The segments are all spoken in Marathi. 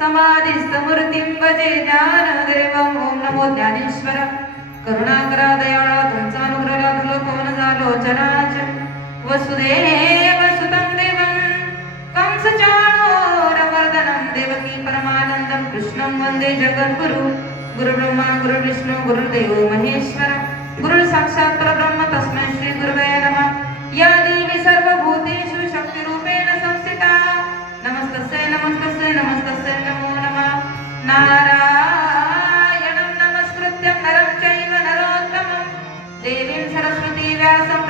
समाधिस्थमूर्तिं भजे ज्ञानदेवं ॐ नमो ज्ञानेश्वर. करुणाकरा दयाळा तुमचा अनुग्रह झालो वसुदेव सुतं देवं देवकी परमानन्दं कृष्णं वन्दे जगद्गुरु गुरुब्रह्मा गुरुविष्णु गुरुदेवो महेश्वर गुरु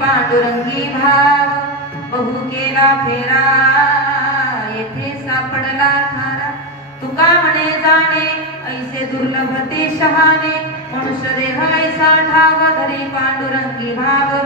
पांडुरंगी भाव बहु केला फेरा येथे सापडला थारा. तुका म्हणे जाणे ऐसे दुर्लभ ते शहाणे मनुष्य देह ऐसा ठाव धरी पांडुरंगी भाव